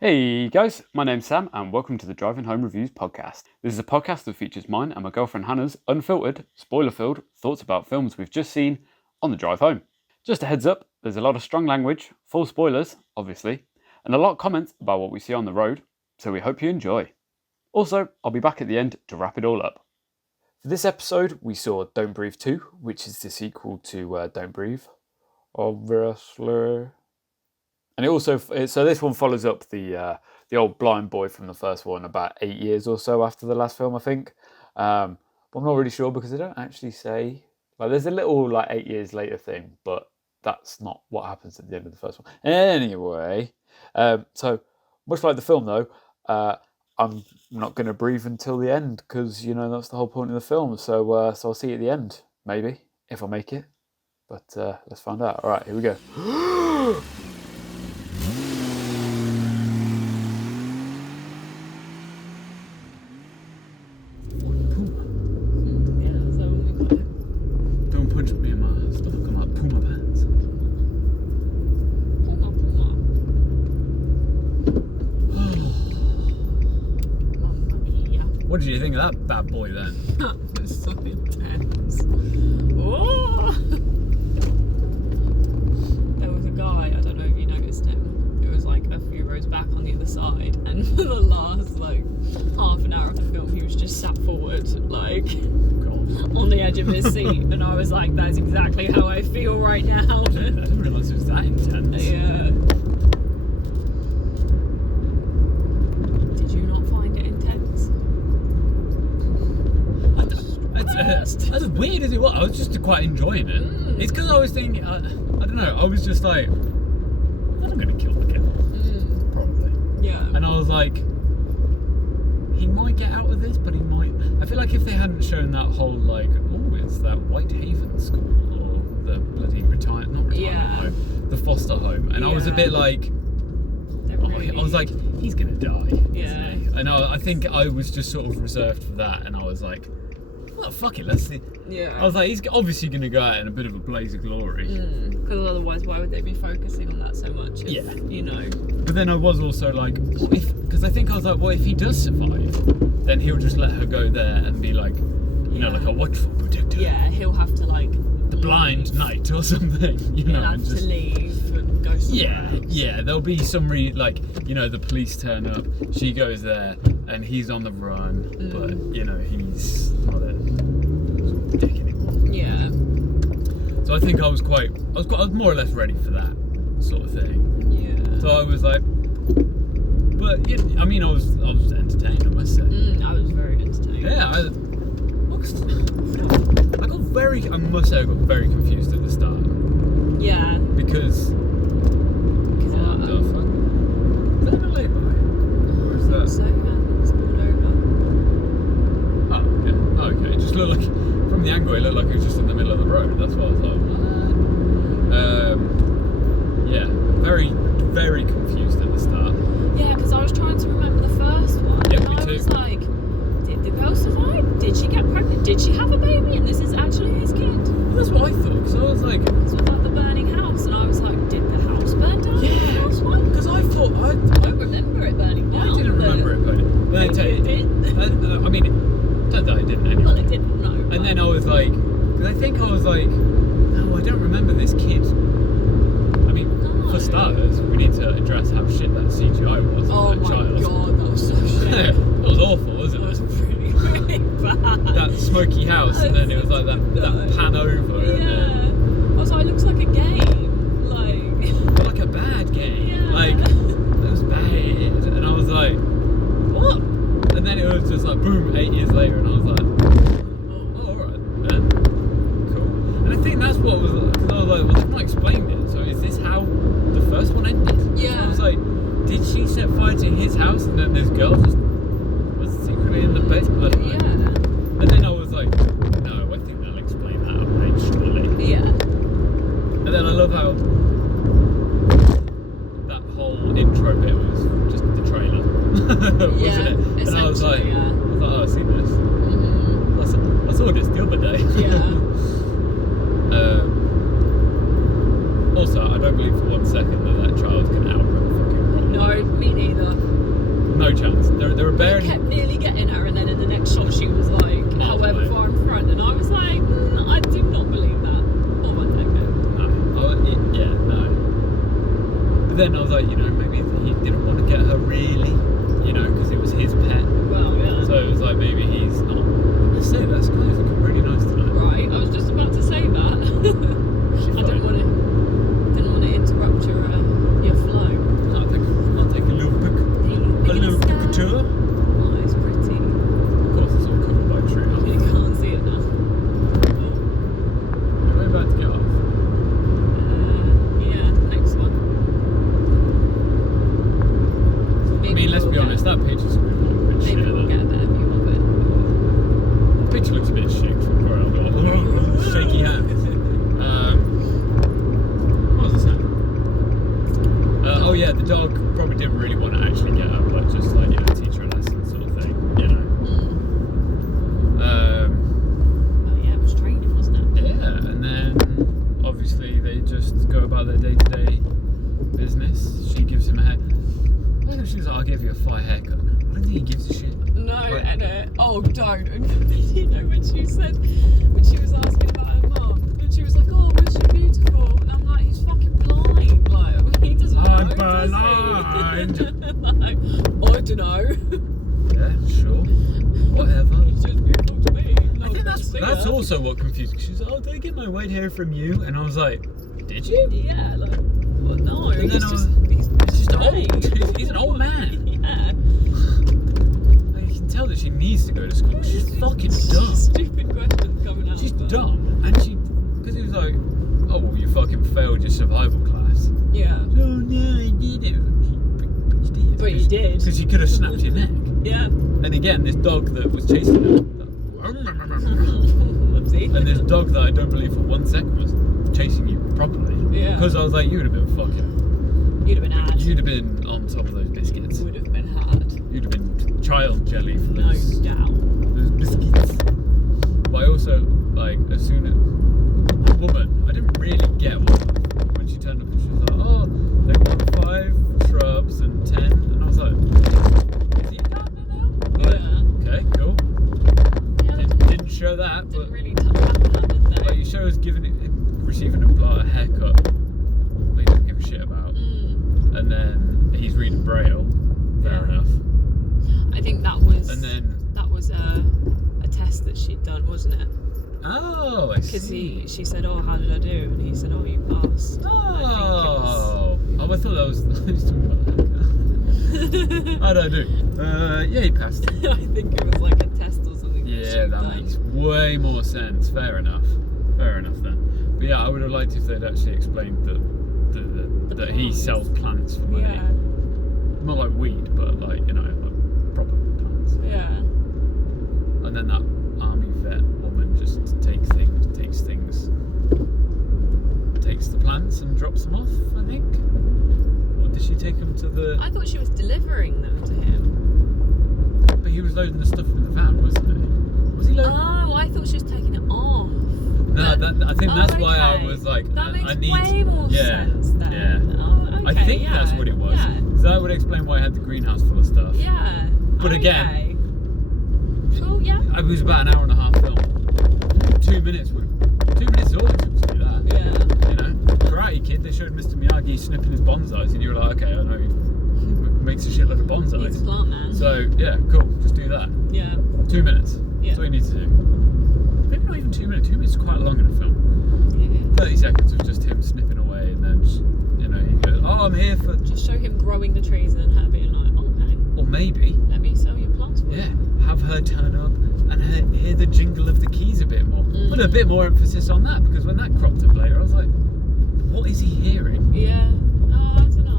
Hey guys, my name's Sam and welcome to the Driving Home Reviews podcast. This is a podcast that features mine and my girlfriend Hannah's unfiltered, spoiler-filled thoughts about films we've just seen on the drive home. Just a heads up, there's a lot of strong language, full spoilers, obviously, and a lot of comments about what we see on the road, so we hope you enjoy. Also, I'll be back at the end to wrap it all up. For this episode, we saw Don't Breathe 2, which is the sequel to Don't Breathe, obviously. And so this one follows up the old blind boy from the first one about 8 years or so after the last film, I think. But I'm not really sure because they don't actually say. Like, there's a little 8 years later thing, but that's not what happens at the end of the first one. Anyway, so much like the film though, I'm not going to breathe until the end because that's the whole point of the film. So I'll see you at the end, maybe if I make it. But let's find out. All right, here we go. What did you think of that bad boy then? That was so intense. Oh! There was a guy, I don't know if you noticed him, it was like a few rows back on the other side, and for the last half an hour of the film he was just sat forward on the edge of his seat, and I was like, that's exactly how I feel right now. I didn't realise it was that intense. Yeah. As weird as it was, I was just quite enjoying it. It's because I was thinking, I don't know, I was just like, I'm going to kill the kid. Probably. Yeah. And I was like, he might get out of this, but he might. I feel like if they hadn't shown that whole, it's that Whitehaven school, or the bloody retirement home, the foster home. And I was a bit like, I was like, he's going to die. Yeah. And I think I was just sort of reserved for that, and I was like, well, fuck it, let's see. Yeah. I was like, he's obviously going to go out in a bit of a blaze of glory. Because otherwise, why would they be focusing on that so much? But then I was also like, what if? Because I think I was like, what if he does survive? Then he'll just let her go there and be like, like a watchful protector. Yeah, he'll have to the blind knight or something. He'll have to leave and go somewhere else. Yeah. There'll be some the police turn up. She goes there, and he's on the run. But he's not a dick anymore. Yeah. So I think I was more or less ready for that sort of thing. Yeah. So I was like, but I was entertained, I must say. I was very entertained. Yeah. I must say I got very confused at the start. Yeah. Because what the fuck? Is that a lay-by? Or is that? So it's pulled over. Oh, yeah. Oh, okay. It just looked like, from the angle, it looked like it was just in the middle of the road. That's why I was like, what? Yeah. Very, very confused at the start. Yeah, because I was trying to remember the first one. Yep, and me I too. was like, did the girl survive? Did she get pregnant? Did she have a baby? And this is actually his kid? Well, that's what I thought. Because I was like, this was like the burning house, and I was like, did the house burn down? Yeah. The house one? Because I thought I don't remember it burning down. I didn't remember it burning. But Maybe it did. Turns out it didn't anyway. Well, it didn't, no. And then I was like, because I think I was like, no, I don't remember this kid. For starters, we need to address how shit that CGI was. Oh that my child. god, that was so shit. It was awful, wasn't That it? was really, really bad. That smoky house, and then it was like that pan over. Yeah. I was like, it looks like a game. Like a bad game. Yeah. It was bad. And I was like, what? And then it was just like, boom, 8 years later, and I was like, oh, alright, then. Cool. And I think that's what was, because I was like, well, they've not explained it, so is this how the first one ended? Yeah. So I was like, did she set fire to his house, and then this girl just was secretly in the basement? I don't know. Yeah. And then I was like, no, I think they'll explain that eventually. Yeah. And then I love how that whole intro bit was just the trailer, wasn't it? And I was like, oh, I've seen this. I saw this the other day. Yeah. Also, I don't believe for 1 second that child's going to outrun a fucking rock. No, me Me neither. No chance. They're a bear. They kept nearly getting her, and then in the next shot she was like, however far in front, and I was like, I do not believe that. Oh my god. No. Yeah, no. But then I was like, you know, maybe he didn't want to get her really, you know, because it was his pet. Well, yeah. So it was like maybe he's not. I'm just saying, that sky's looking really nice tonight. Right, I was just about to say that. I didn't want to interrupt your flow. I'll take a little picture. Oh, it's pretty. Of course, it's all covered by tree. You can't see it now. We're about to get off. Yeah, next one. I mean, let's be honest, that picture's a bit shit. Maybe we'll get a better view of it. The picture looks a bit shit from where I'm going. Shaky hands. What was I saying? Oh yeah, the dog probably didn't really want to actually get her, but just like, you know, teach her a lesson sort of thing, you know. Oh yeah, it was training, wasn't it? Yeah, and then obviously they just go about their day-to-day business. She gives him a hair. I think she's like, I'll give you a fly haircut. I don't think he gives a shit. No, Like, and oh, don't. You know when she was asking about her mum, and she was like, oh, was she beautiful? And I'm like, he's fucking blind. Like, he doesn't know, I'm does blind. he? Like, I don't know. Yeah, sure. Whatever. He's just beautiful to me. I think that's also what confused me. She was like, oh, did I get my white hair from you? And I was like, did you? Yeah, like, well, no, And he's then he's just great. old. He's an old man. Yeah. Like, you can tell that she needs to go to school. She's fucking dumb. Stupid questions coming out. She's but- dumb. And because he was like, oh, well, you fucking failed your survival class. Yeah. Oh, no, I didn't. But you did. But you did. Because you could have snapped your neck. Yeah. And again, this dog that was chasing her. Whoopsie. And this dog that I don't believe for 1 second was chasing you properly. Yeah. Because I was like, you would have been fucking. You'd have been had. You'd have been on top of those biscuits. Would have been had. You'd have been child jelly for No those, doubt. those biscuits. But I also, like, as soon as. The woman, I didn't really get when she turned up and she was like, oh, they want 5 shrubs and 10. And I was like, is he a gardener now? Like, Yeah. okay, cool. Yeah. Didn't show that, Didn't but. really tap that, did they? Like, you show us receiving a haircut, he doesn't give a shit about, and then he's reading Braille. Fair enough. I think that was. And then a test that she'd done, wasn't it? oh, I Because see. she said, "Oh, how did I do?" And he said, "Oh, you passed." Oh, I thought that was. I was talking about that. How did I do? Yeah, he passed. I think it was like a test or something. Yeah, she'd that done. makes way more sense. Fair enough. Fair enough then. But yeah, I would have liked if they'd actually explained that he plants. sells plants for money. Yeah. Not like weed, but like, you know, like proper plants. Yeah. And then that army vet woman just takes the plants and drops them off, I think. Or did she take them to the... I thought she was delivering them to him. But he was loading the stuff in the van, wasn't he? Was he loading? Oh, I thought she was taking it off. No, I think that's why I okay. was like, That makes I need... way more sense then. Yeah. Oh, okay, I think yeah. that's what it was. Yeah. So that would explain why I had the greenhouse full of stuff. Yeah. But okay. again... Cool, yeah. It was about an hour and a half film. 2 minutes is all it took to do that. Yeah. You know, Karate Kid, they showed Mr. Miyagi snipping his bonsais, and you were like, okay, I know he makes a shitload of bonsais. He's a plant man. So yeah, cool, just do that. Yeah. 2 minutes. Yeah. That's all you need to do. Maybe not even 2 minutes. 2 minutes is quite long in a film. Yeah. 30 seconds of just him snipping away, and then just, you know, he goes, oh, I'm here for. Just show him growing the trees and then her being like, oh, hey, Or maybe, let me sell you plants for yeah, you. have her turn up and hear the jingle of the keys a bit more. Put a bit more emphasis on that, because when that cropped up later, I was like, what is he hearing? Yeah. Oh, I don't know.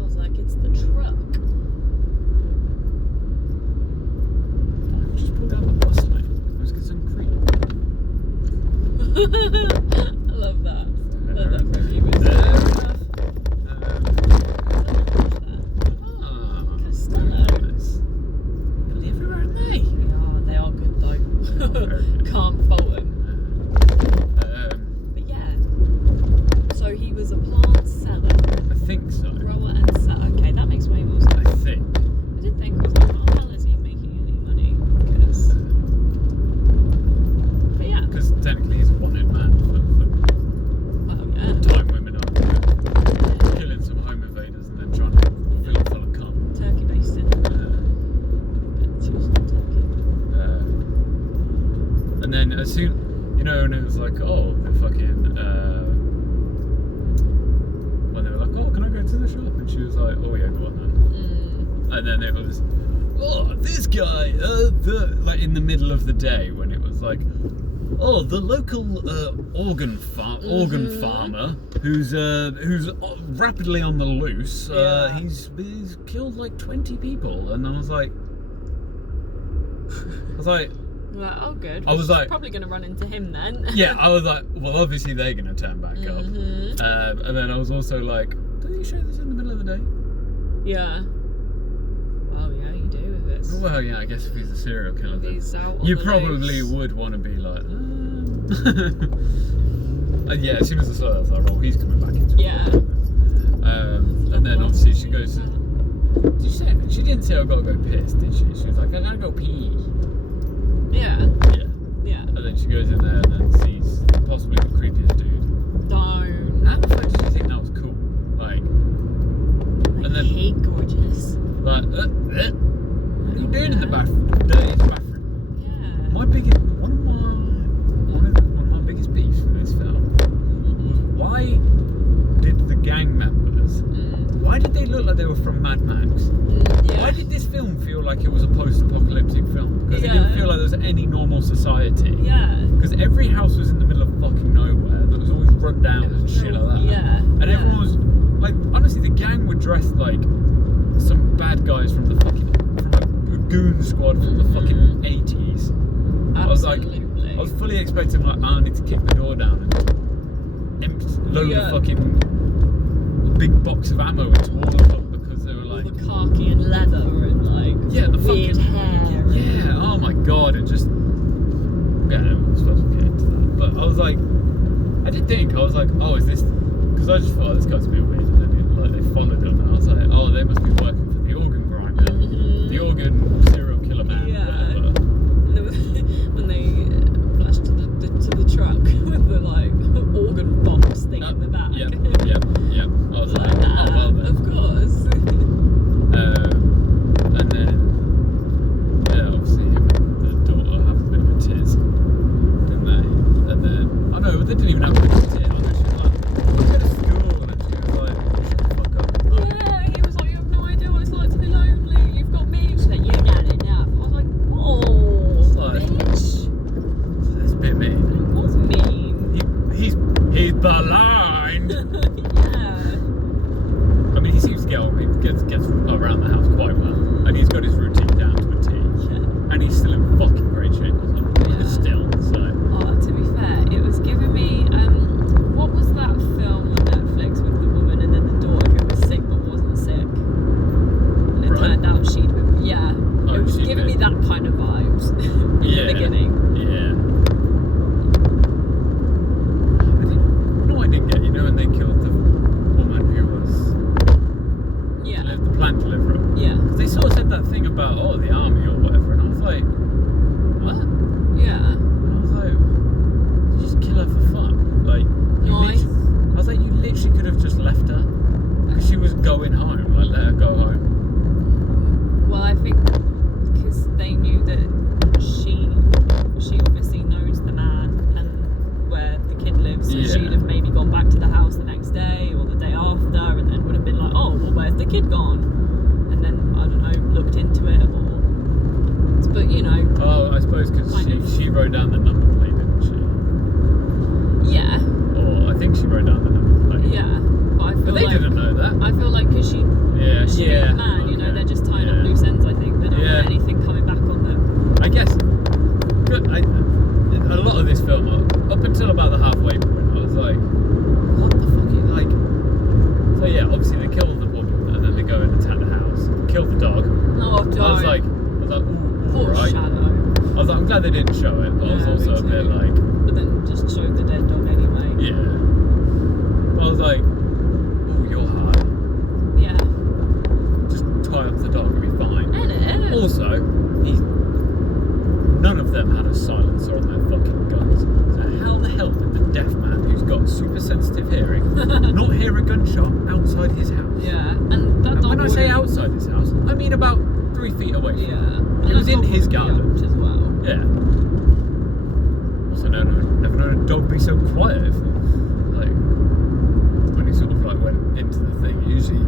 I was like, it's the truck. Just pull down the bus lane. Let's get some cream. I love that. Love that from you. Bloody everywhere, aren't they? They are good though. Can't fault them. But yeah. like, oh yeah, go on then. And then it was, oh, this guy, like in the middle of the day when it was like, oh, the local organ farmer who's rapidly on the loose. He's killed like 20 people, and I was like, Well, oh good. I was like, probably going to run into him then. yeah, I was like, well, obviously they're going to turn back up. And then I was also like, do you show this in the middle of the day? Yeah. Well, yeah, you do with this. Well, yeah, I guess if he's a serial killer, then He's out on you the probably loose. would want to be like, and yeah, as soon as I saw that, I was like, oh, he's coming back into it. Yeah. And then obviously she goes, she didn't say I've got to go piss, did she? She was like, I gotta go pee. Yeah. Yeah. And then she goes in there and then sees possibly the creepiest dude. Don't. How the fuck did you think that was cool? Like, and then hate gorgeous. like, what are you doing in the bathroom? Dirty bathroom. Yeah. One of my biggest beefs from this film was why did the gang members? Why did they look like they were from Mad Max? Yeah. Why did this film feel like it was a post-apocalyptic film? Because it didn't feel like there was any normal society. Yeah. Because every house was in the middle of fucking nowhere. That was always run down and shit like that. Yeah. And everyone was like, honestly, the gang were dressed like some bad guys from a goon squad from the fucking 80s. Absolutely. I was fully expecting like Arnie to kick the door down and load a fucking big box of ammo into all of them because they were like all the khaki and leather and like the weird fucking hair. Yeah, oh my god, and just I was supposed to get into that, but I was like, I did think, I was like, oh, is this? Because I just thought, oh, this guy's a bit weird, and then they followed him, and I was like, oh, they must be working for the organ grinder, the organ serial killer man, whatever. When they flashed to the truck with the like organ box thing in the back. Yeah. I was like, oh well then. Of course. And then, obviously him and the daughter have a bit of a tiz, didn't they? And then, they didn't even have a bit of a tiz. She was like, let's go to school, and then she was like, shut the fuck up. Yeah, he was like, you have no idea what it's like to be lonely. You've got me. She's like, you've done enough. I was like, oh, bitch. That's a bit mean. What's mean? He's blind. Yeah. I mean, he seems to gets around the house quite well, and he's got his routine down to a T. Yeah. And he's still in fucking great shape, isn't he? Yeah. Still, so. Oh, to be fair, it was giving me what was that film on Netflix with the woman and then the daughter who was sick but wasn't sick? And it turned out she'd been it was giving me that kind of vibes in the beginning. Yeah. I didn't get, when they killed the woman who was the plant deliverer. Yeah. Because they sort of said that thing about, the army or whatever, and I was like, what? Yeah. And I was like, you just kill her for fun. Like, I was like, you literally could have just left her. Because she was going home, like, let her go home. Well, I think because they knew that she obviously knows the man and where the kid lives, so she'd have maybe gone back to the house the next day or the day after, and then would have been like, oh, well, where's the kid gone? And then, I don't know, looked into it, but Oh, I suppose because she wrote down the number plate, didn't she? Yeah. Or I think she wrote down the number plate. Yeah. But I feel But they didn't know that. I feel like because she knew the man, okay. they're just tying up loose ends, I think. They don't want anything coming back on them. I guess a lot of this film, up until about the halfway point, I was like, what the fuck is like? So yeah, obviously they kill the woman and then they go and attack the house, kill the dog. Oh, I was like, ooh, alright. Shadow. I was like, I'm glad they didn't show it, but I was also a bit like, but then just showed the dead dog anyway. yeah. I was like, ooh, you're high. Yeah. Just tie up the dog and be fine. Innit? Also, none of them had a silencer on their fucking guns. So how the hell did the deaf man, who's got super sensitive hearing, not hear a gunshot outside his house? Yeah, and that dog when I say outside his house, I mean about 3 feet away from him. Yeah. It was in his garden. As well. Yeah. Also, never known a dog be so quiet. When he sort of like went into the thing, usually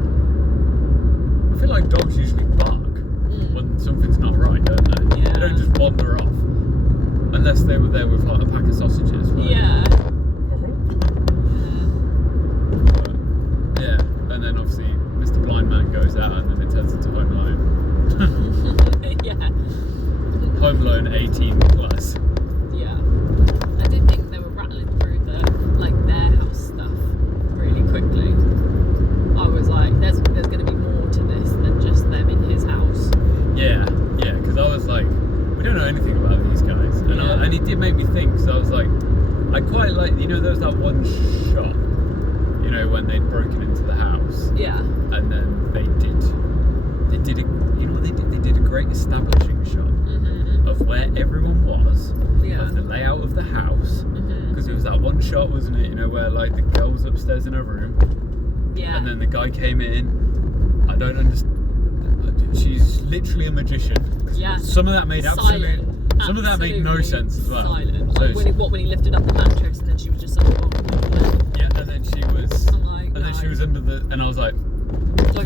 was that one shot, you know, when they'd broken into the house. Yeah. And then they did a, you know what they did? They did a great establishing shot of where everyone was, of the layout of the house. Because it was that one shot, wasn't it? You know, where like the girl was upstairs in her room. Yeah. And then the guy came in. I don't understand. She's literally a magician. Yeah. Some of that made Some of that made no sense as well. Silent. Like when he lifted up the mattress and then she was just like, yeah, and then she was. I'm like, and then she was under the. And I was like,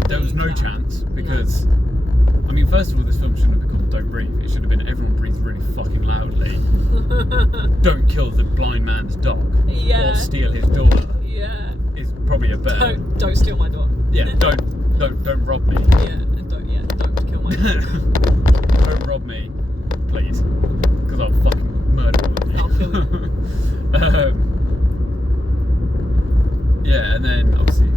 there was no chance because. No. I mean, first of all, this film shouldn't have become Don't Breathe. It should have been everyone breathes really fucking loudly. Don't kill the blind man's dog. Yeah. Or steal his daughter. Yeah. Is probably a better. Don't steal my dog. Yeah. Don't rob me. Yeah. Don't kill my dog. Don't rob me, please, because I'll fucking murder all of you. I'll kill you. Yeah, and then obviously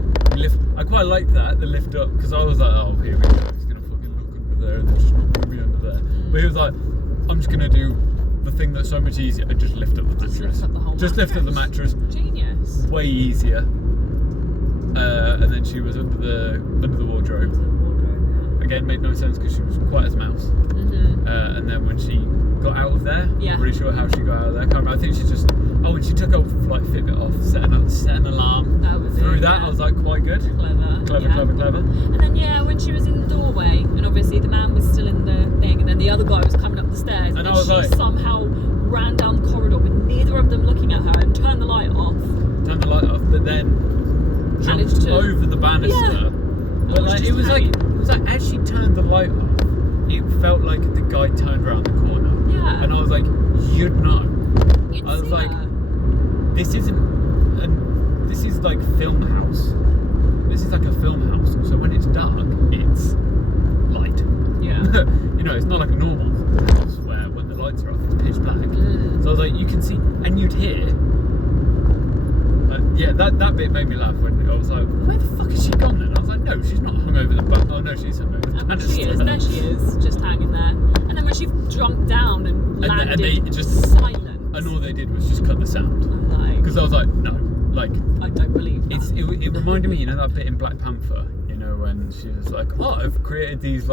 I quite like that, the lift up, because I was like, oh, here we go, he's gonna fucking look under there and then just not gonna be under there. But he was like, I'm just gonna do the thing that's so much easier and just lift up the mattress. Just lift up the mattress. Genius. Way easier. And then she was under the wardrobe. Again, made no sense because she was quiet as a mouse. And then when she got out of there, I'm pretty sure how she got out of there. I can't remember. I think she just. Oh, when she took her like Fitbit off, set an alarm. That was through that, I was like, quite good. Clever. And then when she was in the doorway, and obviously the man was still in the thing, and then the other guy was coming up the stairs, and then she somehow ran down the corridor with neither of them looking at her and turned the light off. But then jumped over the banister. But like, it was like as she turned the light off, it felt like the guy turned around the corner. Yeah. And I was like, you'd know. You'd I was see like, her. this is like film house. This is like a film house. So when it's dark, it's light. Yeah. You know, it's not like a normal house where when the lights are off, it's pitch black. So I was like, you can see, and you'd hear. That bit made me laugh when I was like, where the fuck is she gone then? I was like, no, she's not hung over the back. Oh no, she's hung over the banister. She is, there she is, just hanging there. And then when she jumped down and landed, and they just silent. And all they did was just cut the sound. Because I was like, no, like I don't believe that. It reminded me, you know, that bit in Black Panther, you know, when she was like, oh, I've created these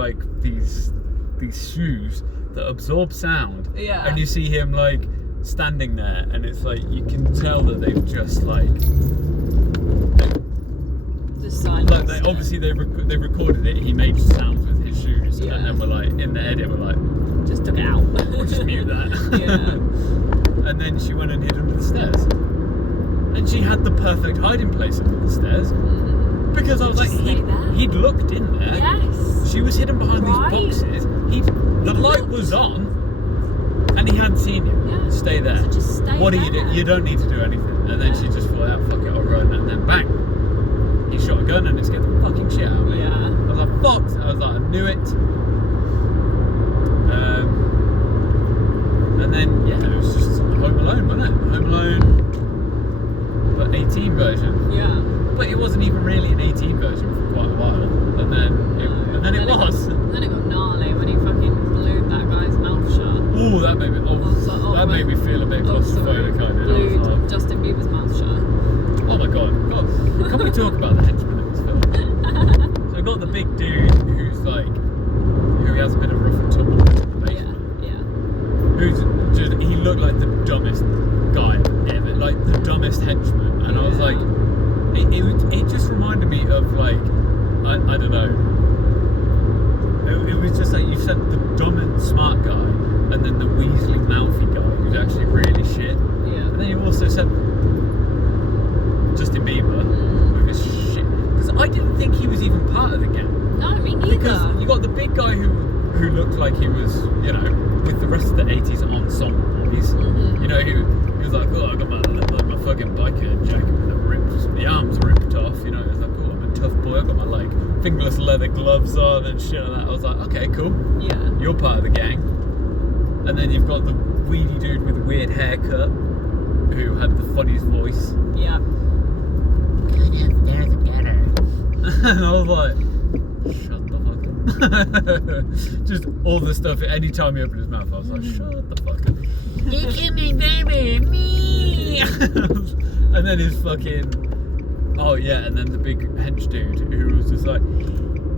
shoes that absorb sound. Yeah. And you see him like standing there, and it's like you can tell that they've just like. Like they recorded it. He made sounds with his shoes, and then we're like in the edit, we're like, just took it out. We'll just mute that. Yeah. And then she went and hid under the stairs, and she had the perfect hiding place under the stairs because I was like, he'd looked in there. Yes. She was hidden behind these boxes. The light was on, and he hadn't seen you. Yeah. Stay there. So just stay what there. do you do? You don't need to do anything. And then she just thought, out, fuck it, I'll run, and then bang. He shot a gun and it scared the fucking shit out of me. Yeah. I was like, fuck! I was like, I knew it. And then, it was just Home Alone, wasn't it? Home Alone, but 18 version. Yeah. But it wasn't even really an 18 version for quite a while. And then it was. Then it got gnarly when he fucking glued that guy's mouth shut. Ooh, that made me. That made me feel a bit claustrophobic. Glued Justin Bieber's mouth shut. Oh my god. Can we talk about the henchmen in this film? So I got the big dude who has a bit of rough and tumble in the basement. Yeah. He looked like the dumbest guy ever, like the dumbest henchman. And I was like, it just reminded me of like, I don't know. It was just like you sent the dumb and smart guy, and then the Weasley mouthy guy who's actually really shit. Yeah. And then you also sent Justin Bieber with his shit, because I didn't think he was even part of the gang. No, me neither. Because you got the big guy who looked like he was, you know, with the rest of the 80s ensemble boys. You know, he was like, oh, I got my fucking biker jacket with the arms ripped off. You know, he was like, oh, I'm a tough boy. I got my like fingerless leather gloves on and shit like that. I was like, okay, cool. Yeah. You're part of the gang. And then you've got the weedy dude with the weird haircut who had the funniest voice. Yeah. There's a getter. And I was like, shut the fuck up. Just all the stuff, anytime he opened his mouth, I was like, shut the fuck up. Look at me, baby, me. And then his fucking... Oh, yeah, and then the big hench dude who was just like,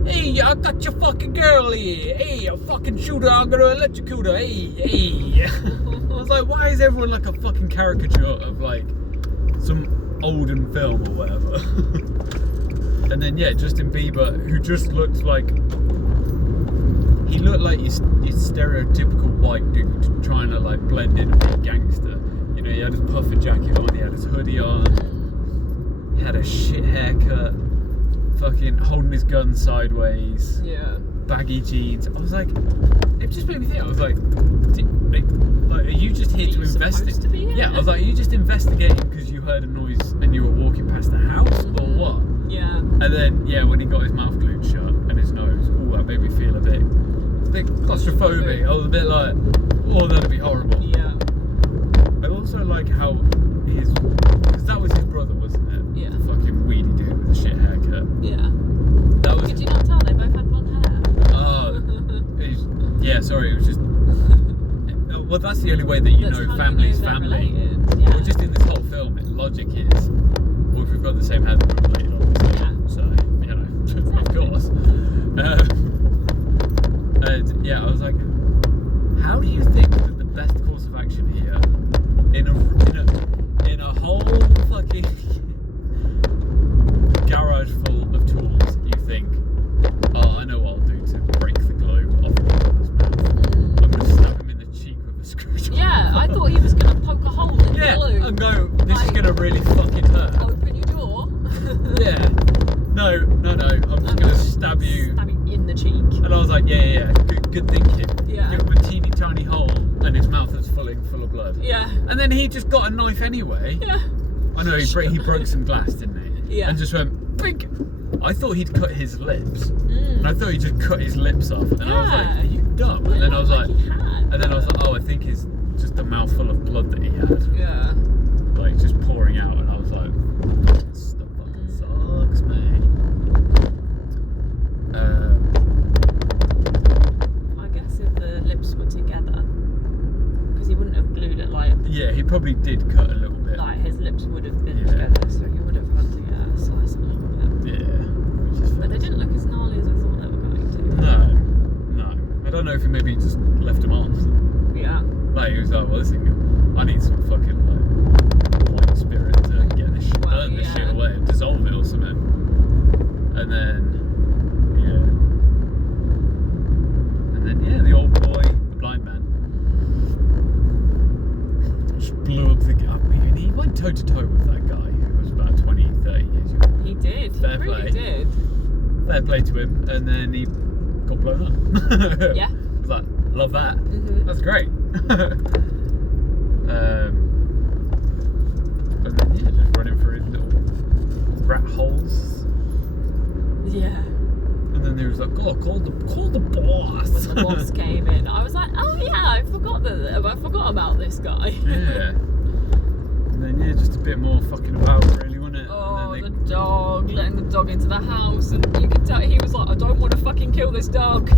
hey, I got your fucking girl here. Hey, a fucking shooter, I'm gonna electrocute her. Hey. I was like, why is everyone like a fucking caricature of like some olden film or whatever? And then, yeah, Justin Bieber, who just looked like... He looked like your stereotypical white dude trying to like blend in and be a gangster. You know, he had his puffer jacket on, he had his hoodie on, he had a shit haircut, fucking holding his gun sideways, baggy jeans. I was like, it just made me think. I was like, are you just here to investigate? Yeah, I was like, are you just investigating because you heard a noise and you were walking past the house, or what? Yeah. And then, yeah, when he got his mouth glued shut and his nose, that made me feel a bit claustrophobic. I was a bit like, oh, that'd be horrible. Yeah. I also like how because that was his brother, wasn't it? Yeah. The fucking weedy dude with the shit haircut. Yeah. That was. Could you not tell they both had blonde hair? Oh. Yeah, sorry, it was just. Well, that's the only way that you know family's family. Yeah. Well, just in this whole film, logic is, well, if we've got the same hair, then we're related, obviously. Yeah. So, you know, of course. And yeah, I was like, how do you think that the best course of action here, in a whole fucking garage full of tools, you think, oh, I know what I'll do to break the globe off the guy's mouth. I'm going to stab him in the cheek with a screwdriver. Yeah, I thought he was going to poke a hole in the glue. And go, this is going to really fucking hurt. Open your door. Yeah. No, I'm just going to stab you. Stab you in the cheek. And I was like, yeah, good thinking. Yeah. Give him a teeny tiny hole and his mouth is full of blood. Yeah. And then he just got a knife anyway. Yeah. I know, he broke some glass, didn't he? Yeah. And just went, big. I thought he'd cut his lips. And I thought he just cut his lips off. And I was like, are you dumb? And then I was like, oh, I think it's just a mouthful of blood that he had. Yeah. Like, just pouring out. And I was like, this stuff fucking sucks, mate. I guess if the lips were together, because he wouldn't have glued it like... Yeah, he probably did cut a little bit. Like, his lips would have been together, so he would have had to slice them a little bit. Yeah. But they didn't look as gnarly as I thought they were going to. No. I don't know if he maybe just left them on. Yeah. Like, he was like, well, listen, I need some fucking, like, white spirit to get this shit, burn this shit away and dissolve it or something. And then, the old boy, the blind man, just blew up the guy. And he went toe to toe with that guy who was about 20, 30 years young. He did. Fair He really play. did. Fair play to him. And then he got blown up. Yeah. I was like, love that. Mm-hmm. That's great. And then, just running through his little rat holes. Yeah. And then he was like, oh, call the boss. When the boss came in, I was like, oh yeah, I forgot about this guy. Yeah. And then, just a bit more fucking about, really, wasn't it? Oh, the dog, letting the dog into the house, and you could tell he was like, I don't want to fucking kill this dog.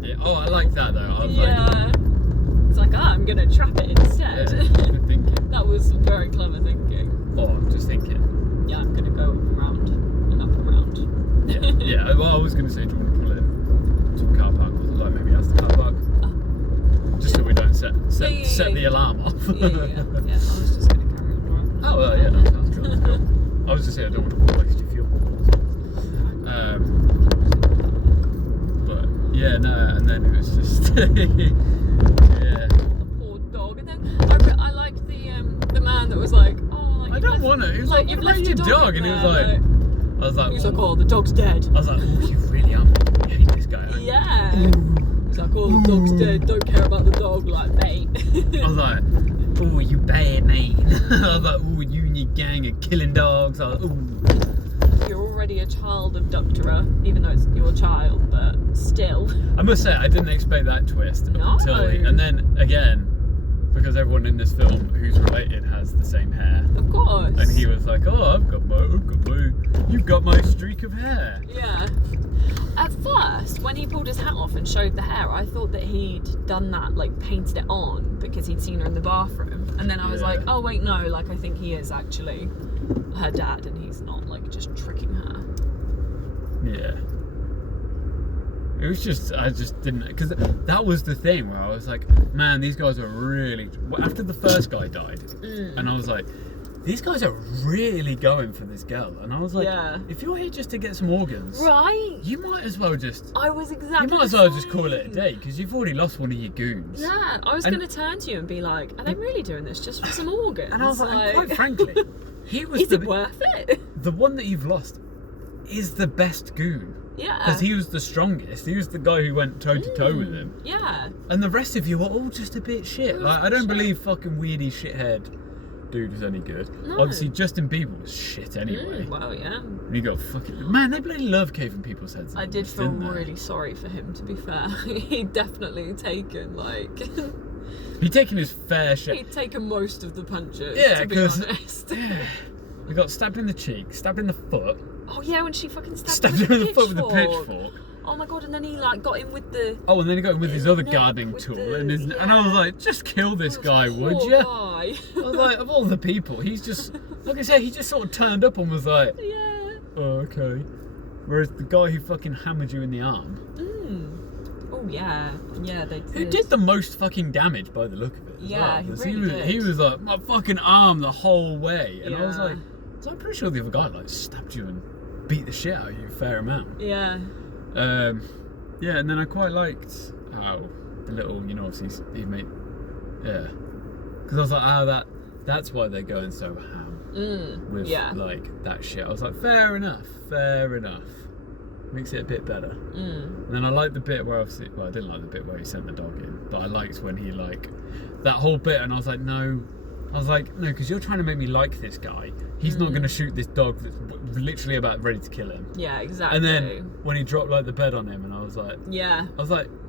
Yeah. Oh, I like that though. I was Yeah. It's like, I'm gonna trap it instead. good thinking. That was very clever thinking. Oh, I'm just thinking. Yeah, I'm gonna go around and up around. Yeah. Well, I was going to say, do you want to pull it to a car park? Or like maybe ask the car park? Just so we don't set the alarm off. Yeah, I was just gonna carry on driving. Oh, well, yeah, that sounds cool. That's cool. I was just saying, I don't want to pull extra fuel. But, yeah, no, and then it was just, yeah. The poor dog. And then I liked the man that was like, oh, like, I don't want to. He was like, you've what about left your your dog? in And he was there, like, I was like, he's like, oh, the dog's dead. I was like, oh, you really are. You hate this guy. Right? Yeah. He's like, oh, the dog's dead. Don't care about the dog, like, mate. I was like, oh, you bad man. I was like, oh, you and your gang are killing dogs. I was like, ooh. You're already a child abductor, even though it's your child, but still. I must say, I didn't expect that twist No. and then again, because everyone in this film who's related has the same hair. Of course. And he was like, oh, you've got my streak of hair. Yeah. At first, when he pulled his hat off and showed the hair, I thought that he'd done that, like painted it on because he'd seen her in the bathroom. And then I was like, oh wait, no, like I think he is actually her dad, and he's not like just tricking her. Yeah. It was just, I just didn't, because that was the thing where I was like, man, these guys are really, after the first guy died, and I was like, these guys are really going for this girl. And I was like, if you're here just to get some organs, right, you might as well just, I was exactly you might as well just call it a day, because you've already lost one of your goons. Yeah, I was going to turn to you and be like, are they really doing this just for some organs? And I was like, quite frankly, he was is it worth it? The one that you've lost is the best goon. Yeah. Because he was the strongest. He was the guy who went toe to toe with him. Yeah. And the rest of you were all just a bit shit. Like, I don't believe fucking weedy shithead dude was any good. No. Obviously, Justin Bieber was shit anyway. Well, yeah. And you got fucking... Man, they bloody love caving people's heads in. I did feel really sorry for him, to be fair. He'd definitely taken, like... He'd taken his fair share. He'd taken most of the punches, to be honest. Yeah. He got stabbed in the cheek, stabbed in the foot. Oh yeah, when she fucking stabbed him in the foot with the pitchfork. Oh my god, and then he like got him with the... Oh, and then he got him with his other gardening tool. And I was like, just kill this guy, would you? I was like, of all the people, he's just... Like I said, he just sort of turned up and was like... Yeah. Oh, okay. Whereas the guy who fucking hammered you in the arm... Oh yeah. Yeah, they did. Who did the most fucking damage by the look of it. Yeah, well. he really did. He was like, my fucking arm the whole way. And I was like... So I'm pretty sure the other guy like stabbed you and beat the shit out of you a fair amount. Yeah. Yeah, and then I quite liked how the little, you know, obviously he made, yeah, because I was like, that's why they're going so ham with like that shit. I was like, fair enough, makes it a bit better. And then I liked the bit where obviously, well, I didn't like the bit where he sent the dog in, but I liked when he like that whole bit, and I was like, no, because you're trying to make me like this guy. He's not going to shoot this dog that's literally about ready to kill him. Yeah, exactly. And then when he dropped like the bed on him, and I was like,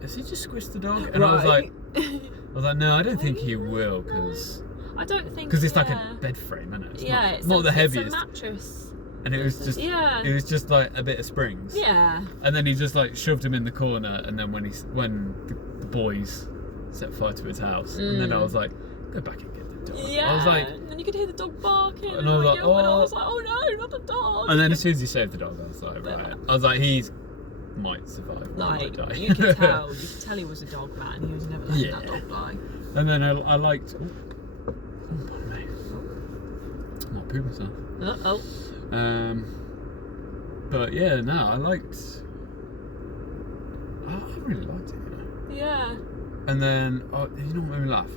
has he just squished the dog? And I was like, no, I don't think he will, because I don't think it's like a bed frame, isn't it? It's not the heaviest. It's a mattress. And it was just, it was just like a bit of springs. Yeah. And then he just like shoved him in the corner, and then when the boys set fire to his house, and then I was like, go back and get the dog. Yeah. I was like, and then you could hear the dog barking, and I was like, oh no, not the dog. And then as soon as he saved the dog, I was like, right. I was like, he might survive. Like, might die. you could tell he was a dog man. He was never letting that dog die. And then I liked. Oh, pardon me. I might poop myself. But yeah, no, I really liked it, you know. Yeah. And then, you know what made me laugh?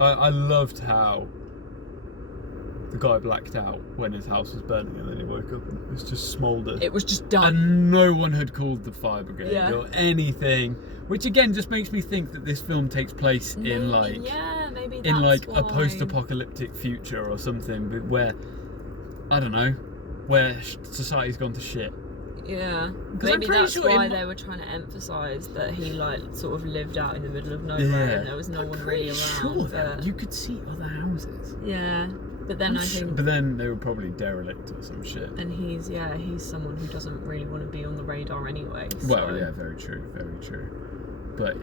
I loved how the guy blacked out when his house was burning, and then he woke up and it was just smouldered. It was just done. And no one had called the fire brigade Yeah. or anything, which again just makes me think that this film takes place in like maybe in like that's a why. post-apocalyptic future or something, but where I don't know, where society's gone to shit. Yeah, Because maybe that's why they were trying to emphasise that he like sort of lived out in the middle of nowhere and there was no one really around. Sure, that you could see other houses. Yeah, but then I think. But then they were probably derelict or some shit. And he's someone who doesn't really want to be on the radar anyway. So. Well, yeah, very true, very true. But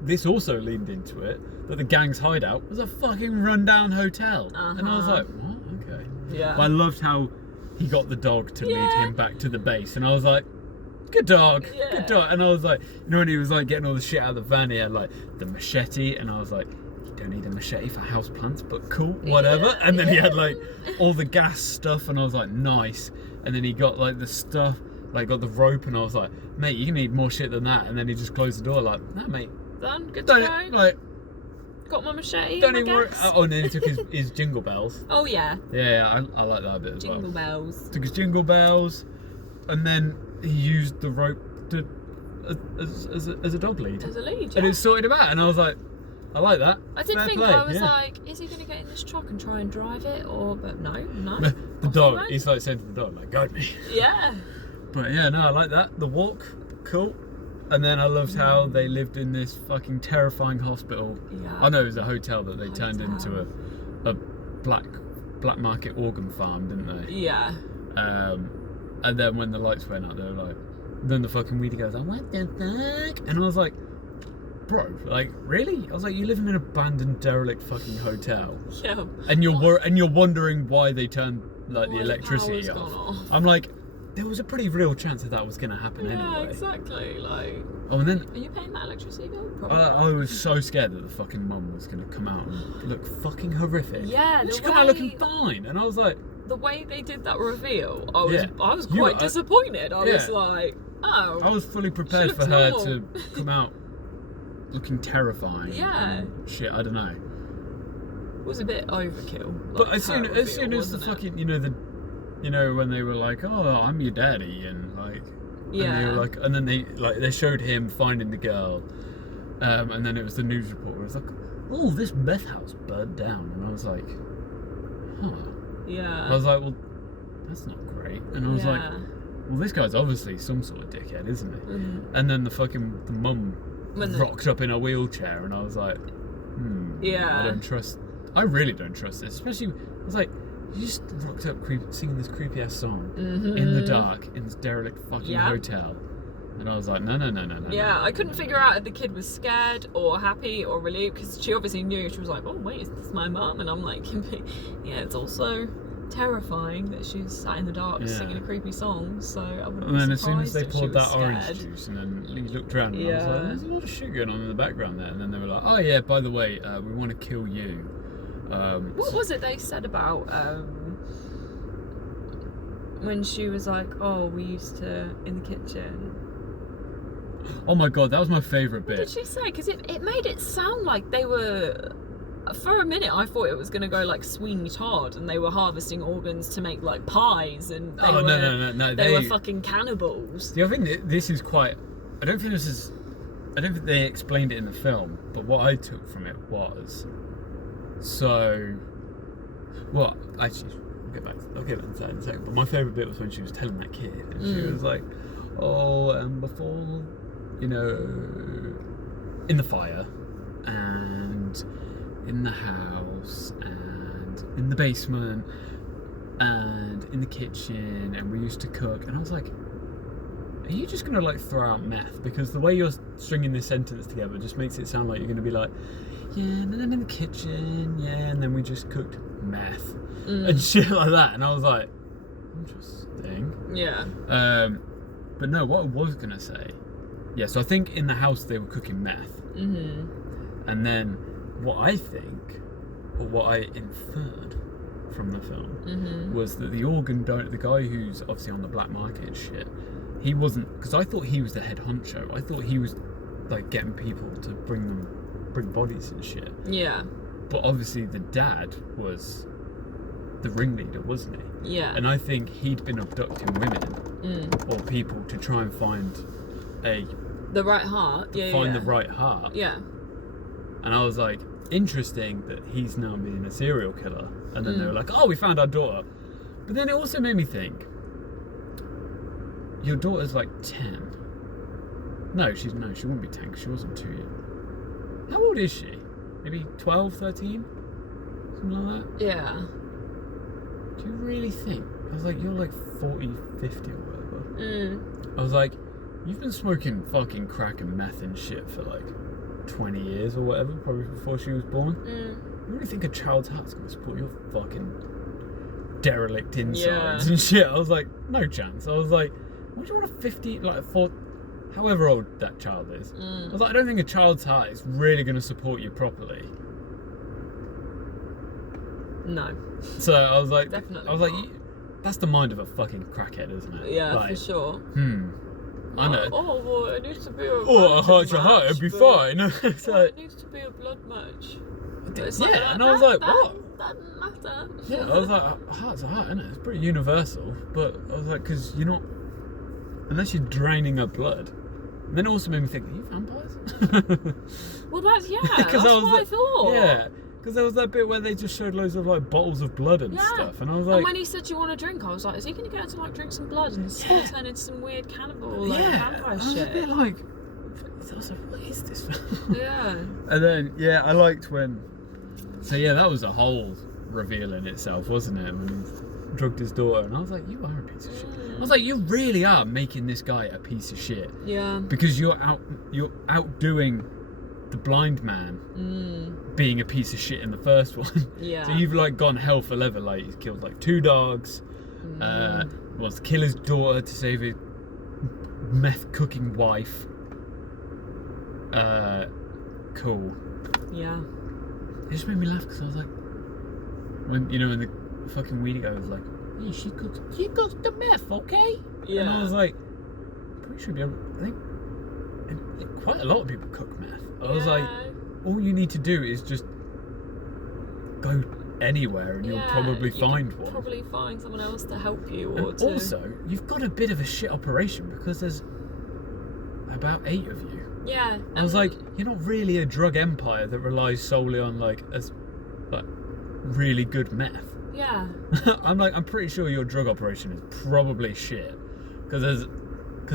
this also leaned into it that the gang's hideout was a fucking rundown hotel, and I was like, what? Okay. Yeah. But I loved how he got the dog to lead him back to the base, and I was like, good dog, good dog. And I was like, you know, when he was like getting all the shit out of the van, he had like the machete, and I was like, you don't need a machete for houseplants, but cool, whatever. And then he had like all the gas stuff, and I was like, nice. And then he got like the stuff, like got the rope, and I was like, mate, you need more shit than that. And then he just closed the door like, no, mate, done, good to go. Like, got my machete. don't even worry. Oh, and then he took his jingle bells. Oh yeah. Yeah, I like that a bit as jingle bells. Took his jingle bells, and then he used the rope to as a dog lead. As a lead, and it sorted him out, and I was like, I like that. I did Fair think play. I was like, is he going to get in this truck and try and drive it, but no. The dog. He's like saying to the dog, like, guide me. Yeah. But yeah, no, I like that. The walk, cool. And then I loved how they lived in this fucking terrifying hospital. Yeah. I know it was a hotel that they turned into a black market organ farm, didn't they? Yeah. And then when the lights went out, they were like, then the fucking weedy goes, oh, what the fuck? And I was like, bro, like, really? I was like, you live in an abandoned, derelict fucking hotel, Yeah. and you're wondering why they turned like the Why the electricity power's gone off. I'm like, there was a pretty real chance that was going to happen Yeah, anyway. exactly. Like, Oh, and then are you paying that electricity bill? Probably. I was so scared that the fucking mum was going to come out and look fucking horrific. Yeah, She come out looking fine, and I was like, the way they did that reveal, I was You- quite disappointed. I was yeah. like, oh. I was fully prepared She for looks her normal. to come out looking terrifying. Yeah. and shit, I don't know. It was a bit overkill. But like, as soon her as the reveal, wasn't it? fucking, when they were like, oh, I'm your daddy, and like, Yeah. and they were like, and then they showed him finding the girl, and then it was the news report where it was like, oh, this meth house burned down, and I was like, huh. Yeah. I was like, well, that's not great, and I was like, Yeah. well, this guy's obviously some sort of dickhead, isn't he? Mhm. And then the mum When the- rocked up in a wheelchair, and I was like, Yeah. I really don't trust this. Especially, I was like, you just rocked up singing this creepy ass song in the dark in this derelict fucking Yeah. hotel, and I was like, no. Yeah, I couldn't figure out if the kid was scared or happy or relieved, because she obviously knew. She was like, oh wait, is this my mum? And I'm like, yeah, it's also terrifying that she's sat in the dark singing a creepy song, so I wouldn't And be then as soon as surprised they if she poured was that orange scared. juice, and then Lee looked around, and I was like, Yeah. there's a lot of shit going on in the background there, and then they were like, oh yeah, by the way, we want to kill you. What was it they said about when she was like, oh, we used to in the kitchen? Oh my god, that was my favourite What bit. did she say? Because it made it sound like they were. For a minute, I thought it was going to go like Sweeney Todd, and they were harvesting organs to make like pies, and they were No. they were fucking cannibals. See, I think this is quite. I don't think they explained it in the film, but what I took from it was. So. Well, actually, I'll get back to that in a second. But my favourite bit was when she was telling that kid, and she was like, "Oh, before, in the fire, and in the house, and in the basement, and in the kitchen, and we used to cook." And I was like, are you just gonna like throw out meth? Because the way you're stringing this sentence together just makes it sound like you're gonna be like, yeah, and then in the kitchen, yeah, and then we just cooked meth and shit like that. And I was like, interesting. Yeah. But no, what I was gonna say, yeah. So I think in the house they were cooking meth, and then what I think, or what I inferred from the film, was that the organ donor, the guy who's obviously on the black market and shit, he wasn't, because I thought he was the head honcho. I thought he was like getting people to bring bodies and shit. Yeah. But obviously the dad was the ringleader, wasn't he? Yeah. And I think he'd been abducting women or people to try and find the right heart. Yeah. the right heart. Yeah. And I was like, interesting that he's now being a serial killer. And then they were like, oh, we found our daughter. But then it also made me think, your daughter's like 10. No, she wouldn't be 10 because she wasn't 2 yet. How old is she? Maybe 12, 13? Something like that? Yeah. Do you really think? I was like, you're like 40, 50 or whatever. I was like, you've been smoking fucking crack and meth and shit for like 20 years or whatever, probably before she was born. You really think a child's heart's gonna support your fucking derelict insides and shit? I was like, no chance. I was like, why do you want a 50, like however old that child is? I was like, I don't think a child's heart is really gonna support you properly. No. So I was like, Definitely I was like, not. that's the mind of a fucking crackhead, isn't it? Yeah, like, for sure. I know. Oh, well, it needs to be a. Oh, a heart's a heart, it'd be fine. So, Well, it needs to be a blood match. But it's like, yeah, and I was like, what? That doesn't matter. Yeah, I was like, a heart's a heart, isn't it? It's pretty universal. But I was like, because you're not, unless you're draining her blood. And then it also made me think, are you vampires? Well, that's Because what I thought. Yeah, because there was that bit where they just showed loads of like bottles of blood and stuff, and I was like, and when he said, "Do you want a drink?" I was like, "Is he going to get her to like drink some blood and still turn into some weird cannibal like vampire I was shit?" a bit like, I was like, what is this? Yeah. And then I liked when. So yeah, that was a whole reveal in itself, wasn't it? When he drugged his daughter, and I was like, you are a piece of shit. I was like, you really are making this guy a piece of shit. Yeah. Because you're outdoing the blind man being a piece of shit in the first one. Yeah. So you've like gone hell for leather. Like he's killed like 2 dogs. Wants to kill his daughter to save his meth cooking wife. Cool. Yeah. It just made me laugh because I was like, when the fucking weedy guy was like, hey, she cooks the meth, okay? Yeah. And I was like, pretty sure I think quite a lot of people cook meth. I was like, all you need to do is just go anywhere and you'll probably find one. Probably find someone else to help you, or and also, you've got a bit of a shit operation because there's about 8 of you. Yeah. I was like, you're not really a drug empire that relies solely on like really good meth. Yeah. I'm pretty sure your drug operation is probably shit because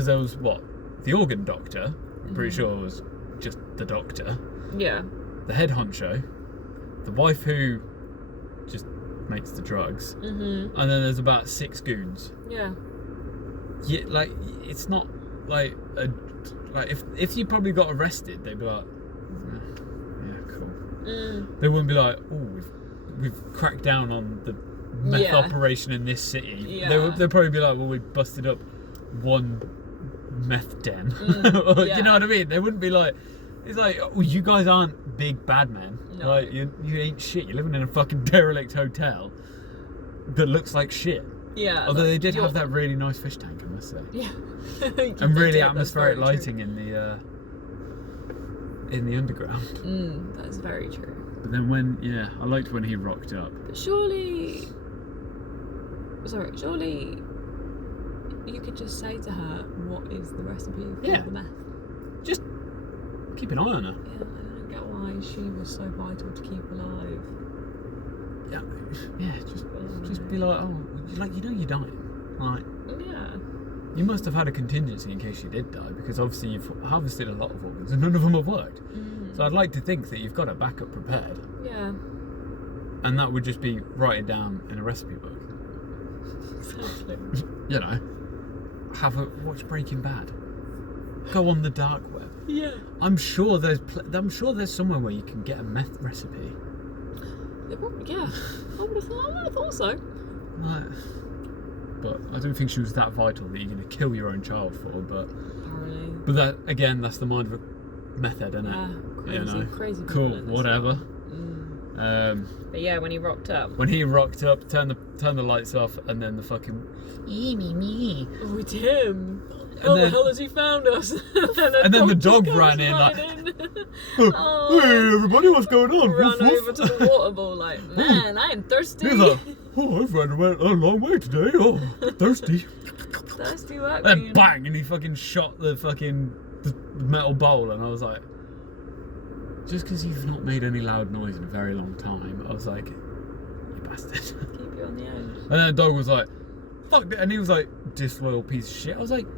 there was what, the organ doctor. I'm pretty sure it was just the doctor. Yeah. The head honcho, the wife who just makes the drugs, and then there's about 6 goons. Yeah. Yeah, like it's not like if you probably got arrested, they'd be like, yeah, cool. They wouldn't be like, oh, we've cracked down on the meth operation in this city. Yeah. They'd probably be like, well, we busted up 1 meth den. You know what I mean? They wouldn't be like, it's like, oh, you guys aren't big bad men. No. Like you ain't shit. You're living in a fucking derelict hotel that looks like shit. Yeah. Although they did have that really nice fish tank, I must say. Yeah. And really atmospheric lighting in the underground. That's very true. But then I liked when he rocked up. But surely you could just say to her, what is the recipe for the meth? Just keep an eye on her. Yeah, I don't get why she was so vital to keep alive. Yeah, just be like, oh, like, you're dying. Like, yeah. you must have had a contingency in case you did die, because obviously you've harvested a lot of organs and none of them have worked. So I'd like to think that you've got a backup prepared. Yeah. And that would just be write it down in a recipe book. Exactly. Watch Breaking Bad. Go on the dark web. Yeah. I'm sure there's somewhere where you can get a meth recipe. Yeah. I would have thought so. But I don't think she was that vital that you're going to kill your own child for. But Apparently. But that, again, that's the mind of a meth head, isn't it? Yeah. Crazy people cool, in this whatever. But yeah, when he rocked up, turned the lights off, and then the fucking me. oh, Tim. How the hell has he found us? and then the dog ran in like, hey everybody, what's going on? Ran over to the water bowl like, man, I am thirsty. He's like, oh, I've run a long way today. Oh, thirsty. Thirsty work. Then bang, and he fucking shot the metal bowl, and I was like, just because you've not made any loud noise in a very long time, I was like, you bastard. Keep you on the edge. And then the dog was like, fuck it, and he was like, disloyal piece of shit. I was like,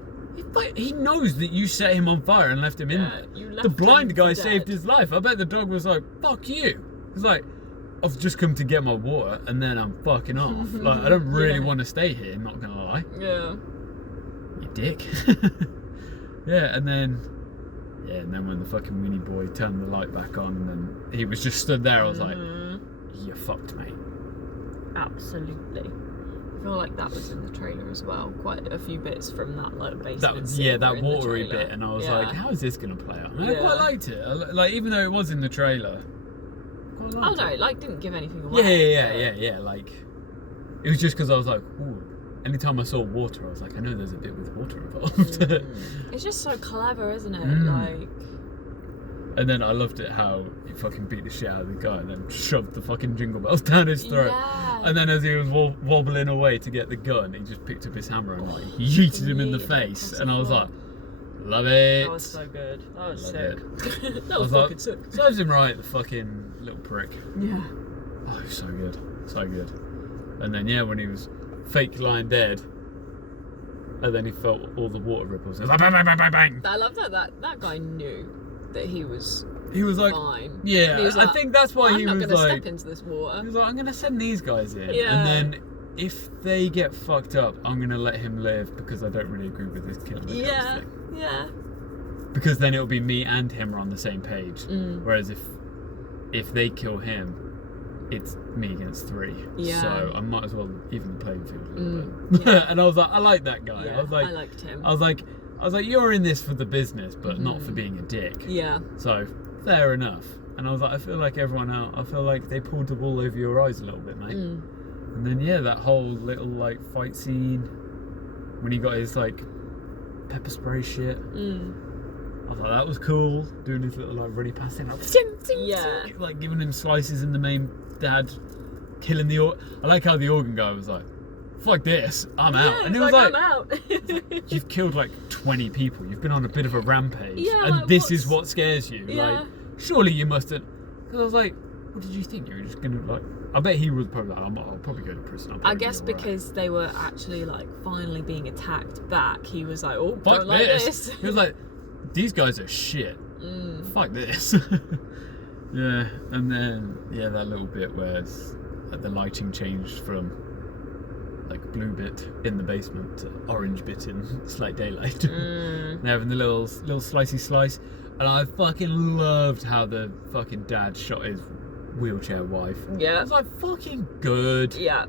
he knows that you set him on fire and left him in there. The blind guy saved his life. I bet the dog was like, fuck you. He's like, I've just come to get my water and then I'm fucking off. Like, I don't really want to stay here, not gonna lie. Yeah. You dick. And then when the fucking weenie boy turned the light back on and then he was just stood there, I was like, you're fucked, mate. Absolutely. I feel like that was in the trailer as well. Quite a few bits from that basement. That watery bit, and I was like, how is this gonna play out? And I quite liked it. Like, even though it was in the trailer. Oh no, didn't give anything away. Yeah. Like, it was just because I was like, ooh. Anytime I saw water, I was like, I know there's a bit with water involved. It's just so clever, isn't it? Like. And then I loved it how he fucking beat the shit out of the guy and then shoved the fucking jingle bells down his throat. Yeah. And then as he was wobbling away to get the gun, he just picked up his hammer and like yeeted him in the face. And I was like, love it. That was so good. That was sick. That was fucking sick. Serves him right, the fucking little prick. Yeah. Oh, so good. So good. And then, when he was fake lying dead, and then he felt all the water ripples. It was like, bang, bang, bang, bang, bang. I love that guy knew that he was like, fine. Yeah, he was like, I think that's why he was like, I'm not going to step into this water. He was like, I'm going to send these guys in, yeah. and then if they get fucked up, I'm going to let him live because I don't really agree with this killing. Yeah. because then it'll be me and him are on the same page. Whereas if they kill him, it's me against 3. Yeah. So I might as well even the playing field a little bit. Yeah. And I was like, I like that guy. Yeah, I was like, I liked him. I was like, you're in this for the business, but not for being a dick. Yeah. So fair enough. And I was like, I feel like everyone else, I feel like they pulled the wool over your eyes a little bit, mate. And then that whole little like fight scene when he got his like pepper spray shit. I thought that was cool. Doing his little like runny passing, like giving him slices in the main dad, killing the. I like how the organ guy was like, "Fuck this, I'm out," and it was like, "I'm out." You've killed like 20 people. You've been on a bit of a rampage, Yeah, and like, this is what scares you. Yeah. Like, surely you must have. Because I was like, what did you think? You were just gonna like? I bet he was probably like, I'll probably go to prison. I guess because they were actually like finally being attacked back, he was like, "Oh, Fuck don't like this." He was like, these guys are shit. Fuck this. Yeah, and then that little bit where the lighting changed from like blue bit in the basement to orange bit in Slight Daylight. They're having the little slicey slice, and I fucking loved how the fucking dad shot his wheelchair wife. Yeah. It's like fucking good. Yeah.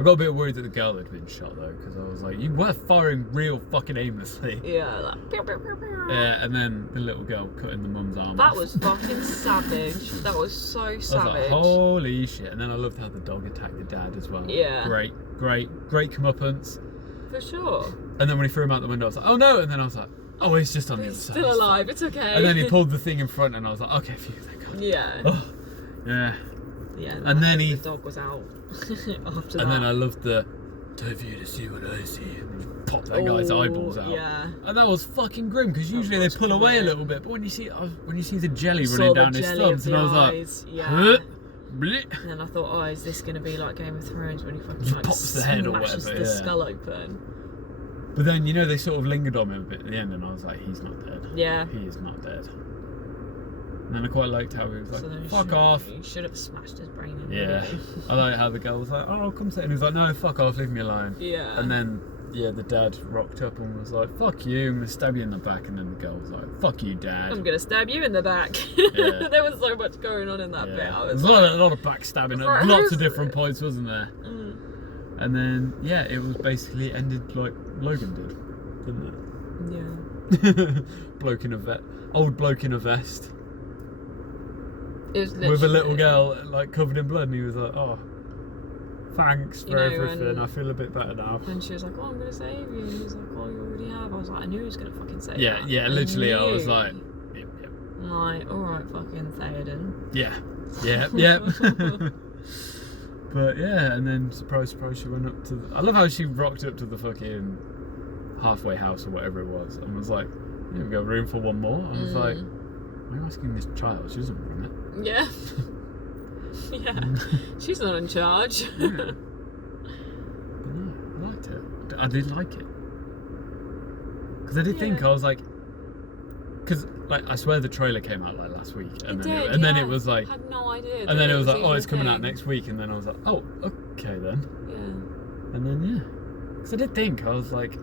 I got a bit worried that the girl had been shot though, because I was like, you were firing real fucking aimlessly. Yeah, like, pew, pew, pew, pew. Yeah, and then the little girl cutting the mum's arm That off. was fucking savage. That was so savage. I was like, holy shit. And then I loved how the dog attacked the dad as well. Yeah. Great comeuppance. For sure. And then when he threw him out the window, I was like, oh no. And then I was like, oh, he's just on the other He's side. still It's fine. alive, it's okay. And then he pulled the thing in front, and I was like, okay, phew, thank God. Yeah. Oh, yeah. Yeah. And then the dog was out after that. And then I loved the, time for you to see what I see. And he popped that guy's eyeballs out. Yeah. And that was fucking grim, because usually they was pull away a grim. little bit, but when you see the jelly Saw running the down his jelly thumbs, of and I the was like, eyes, yeah. huh? Bleh. And then I thought, oh, is this going to be like Game of Thrones when he fucking Just like pops the head or smashes whatever, the yeah. skull open? But then, they sort of lingered on him a bit at the end, and I was like, he's not dead. Yeah. He is not dead. And then I quite liked how he was like, So then fuck off. You should have smashed his brain in. Yeah. Really. I like how the girl was like, oh, come sit. And he was like, no, fuck off, leave me alone. Yeah. And then, the dad rocked up and was like, fuck you, I'm going to stab you in the back. And then the girl was like, fuck you, dad. I'm going to stab you in the back. Yeah. There was so much going on in that bit. I There's was a lot of backstabbing at Right. lots of different points, wasn't there? And then, it was basically ended like Logan did, didn't it? Yeah. Old bloke in a vest. It was With a little literally- girl like covered in blood, and he was like, "Oh, thanks for You know, everything. and- I feel a bit better now." And she was like, oh, I'm going to save you. And he was like, oh, you already have. I was like, I knew he was going to fucking save Yeah, that. yeah. Literally, I was knew. like, "Yep, I'm like, alright, fucking Theoden. yeah." But and then surprise, she went up to. I love how she rocked up to the fucking halfway house or whatever it was, and was like, "Yeah, we got room for one more." I was like, "Why are you asking this child? She doesn't run it." Yeah. Yeah. She's not in charge. Yeah. But no, I liked it. I did like it. Because I did think, I was like, because like I swear the trailer came out like last week, and then it was like, I had no idea. and then it was like, even oh, a it's coming out thing. next week, and then I was like, oh, okay then, Yeah. and then because I did think, I was like,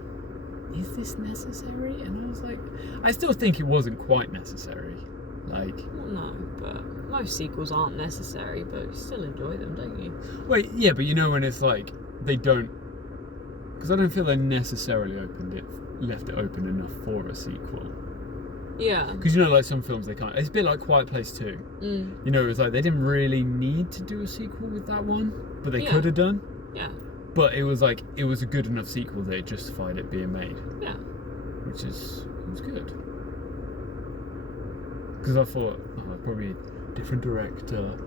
is this necessary? And I was like, I still think it wasn't quite necessary, like. Well, no, but most sequels aren't necessary, but you still enjoy them, don't you? Wait, yeah, but when it's like they don't, because I don't feel they necessarily left it open enough for a sequel. Yeah. Because like some films they can't. It's a bit like Quiet Place 2. It was like they didn't really need to do a sequel with that one, but they could have done. Yeah. But it was like it was a good enough sequel that it justified it being made. Yeah. Which was good. Because I thought, probably a different director,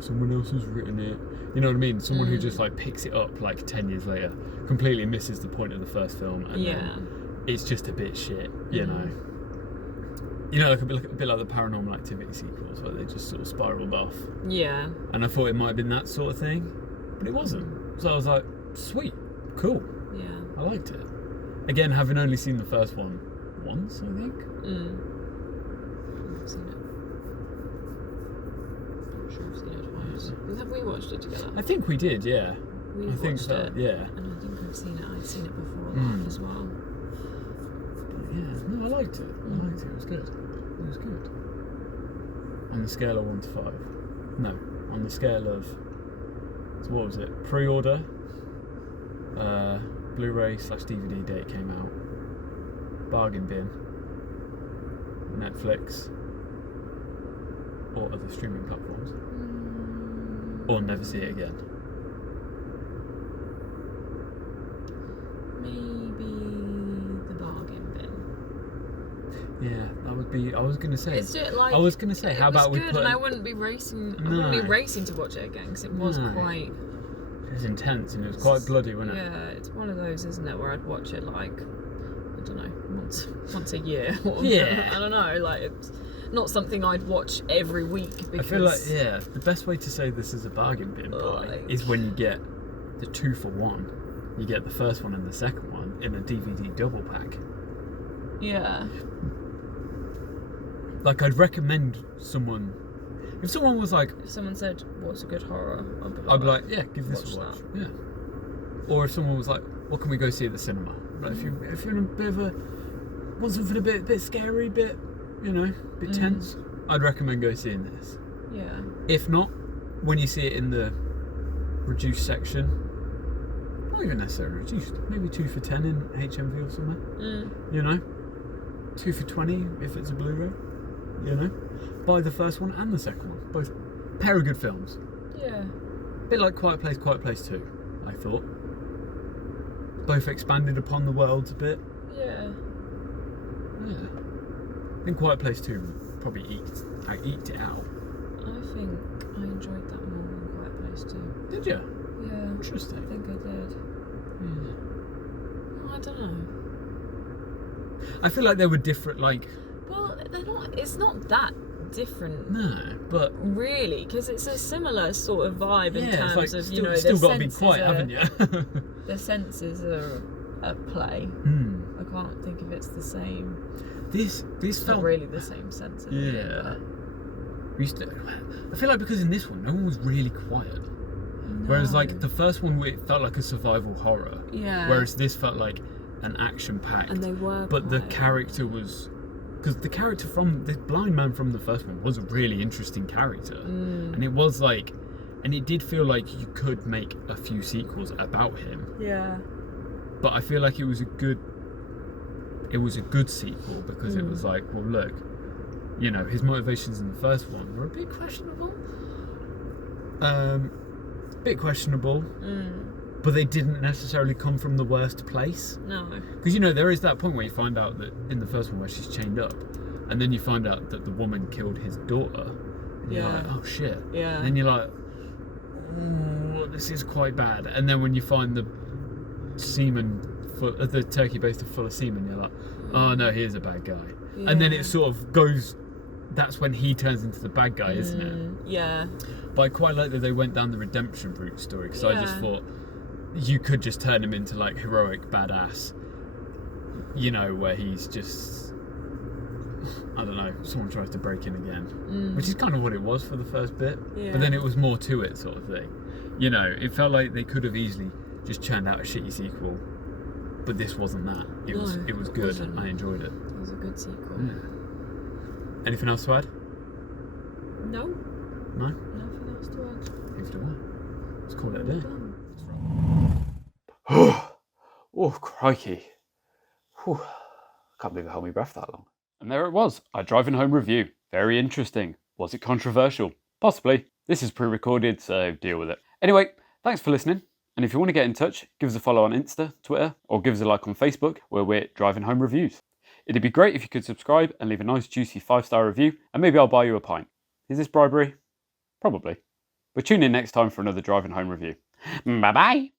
someone else has written it. You know what I mean? Someone who just like picks it up like 10 years later, completely misses the point of the first film, and then it's just a bit shit, you know. Like a bit like the Paranormal Activity sequels, where they just sort of spiraled off. Yeah. And I thought it might have been that sort of thing, but it wasn't. So I was like, sweet, cool. Yeah. I liked it. Again, having only seen the first one once, I think. I've seen it. I'm sure I've seen it twice. Have we watched it together? I think we did, yeah. We I think watched so, it. yeah. And I think I've seen it. I'd seen it before that as well. no, I liked it. It was good. It was good. On the scale of 1 to 5. No, on the scale of, so what was it? Pre-order, Blu-ray/DVD date came out, bargain bin, Netflix, or other streaming platforms, or never see it again. Maybe the bargain bin. Yeah, that would be. I was gonna say. Is it like? I was gonna say, how about we good, put? and I wouldn't be racing. I wouldn't be racing to watch it again because it was quite. It was intense and it was quite bloody, wasn't it? Yeah, it's one of those, isn't it, where I'd watch it like, I don't know, once a year. Yeah. I don't know, like it's not something I'd watch every week because. I feel like the best way to say this is a bargain bin buy is when you get the 2 for 1. You get the first one and the second one in a DVD double pack. Yeah. Like I'd recommend someone. If someone was like, if someone said, "What's a good horror?" I'd be like, yeah, give this a watch. That. Yeah. Or if someone was like, what can we go see at the cinema? Like if you're in a bit of a, want something a bit scary, bit tense, I'd recommend go seeing this. Yeah. If not, when you see it in the reduced section, not even necessarily reduced, maybe 2 for 10 in HMV or somewhere. 2 for 20 if it's a Blu-ray. Buy the first one and the second one. Both pair of good films. Yeah. A bit like Quiet Place 2, I thought. Both expanded upon the worlds a bit. Yeah. Yeah. I think Quiet Place 2 probably eked it out. I think I enjoyed that more than Quiet Place 2. Did you? Yeah. Interesting. I think I did. Yeah. I don't know. I feel like they were different, like... Well, they're not. It's not that different. No, but... Really, because it's a similar sort of vibe in terms like, of, still, still got to be quiet, haven't you? The senses are at play. I can't think if it's the same. This It's felt... not really the same sense. Yeah. I feel like because in this one, no one was really quiet. No. Whereas, like, the first one, it felt like a survival horror. Yeah. Whereas this felt like an action-packed. And they were But the quiet. character was... Because the character from... The blind man from the first one was a really interesting character. And it was like... And it did feel like you could make a few sequels about him. Yeah. But I feel like it was a good... It was a good sequel because it was like, well, look, his motivations in the first one were a bit questionable. But they didn't necessarily come from the worst place. No. Because, there is that point where you find out that in the first one where she's chained up, and then you find out that the woman killed his daughter. And you're like, oh shit. Yeah. And then you're like, oh, this is quite bad. And then when you find the the turkey baster full of semen, you're like, oh no, he is a bad guy. Yeah. And then it sort of goes, that's when he turns into the bad guy, isn't it? Yeah. But I quite like that they went down the redemption route story, because I just thought you could just turn him into like heroic badass, where he's just, I don't know, someone tries to break in again, which is kind of what it was for the first bit. But then it was more to it, sort of thing. It felt like they could have easily just churned out a shitty sequel, but this wasn't that. It was good. Wasn't. I enjoyed it. It was a good sequel. Yeah. Anything else to add? No. No? Nothing else to add. Neither do I. Let's call it a day. Oh, crikey. Whew. Can't believe I held my breath that long. And there it was, our driving home review. Very interesting. Was it controversial? Possibly. This is pre-recorded, so deal with it. Anyway, thanks for listening. And if you want to get in touch, give us a follow on Insta, Twitter, or give us a like on Facebook, where we're Driving Home Reviews. It'd be great if you could subscribe and leave a nice juicy 5-star review, and maybe I'll buy you a pint. Is this bribery? Probably. But tune in next time for another Driving Home review. Bye bye!